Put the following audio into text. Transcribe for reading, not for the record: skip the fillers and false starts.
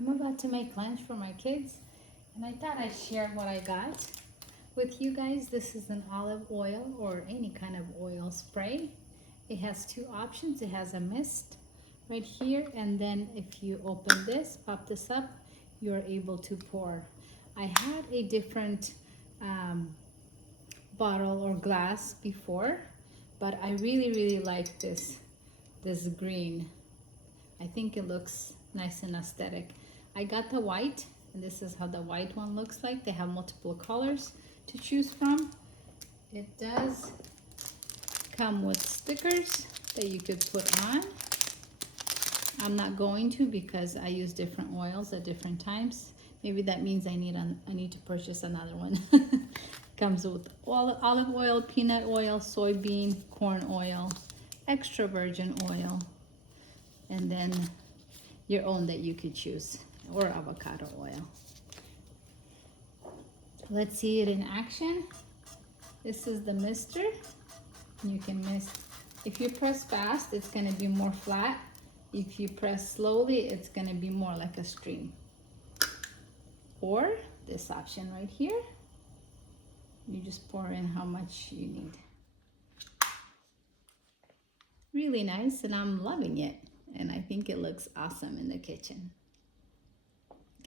I'm about to make lunch for my kids, and I thought I'd share what I got with you guys. This is an olive oil or any kind of oil spray. It has two options. It has a mist right here, and then if you open this, pop this up, you're able to pour. I had a different bottle or glass before, but I really like this green. I think it looks nice and aesthetic. I got the white, and this is how the white one looks like. They have multiple colors to choose from. It does come with stickers that you could put on. I'm not going to because I use different oils at different times. Maybe that means I need to purchase another one. Comes with olive oil, peanut oil, soybean, corn oil, extra virgin oil, and then your own that you could choose, or avocado oil. Let's see it in action. This is the mister. You can mist. If you press fast, it's going to be more flat. If you press slowly, it's going to be more like a stream. Or this option right here. You just pour in how much you need. Really nice, and I'm loving it. And I think it looks awesome in the kitchen.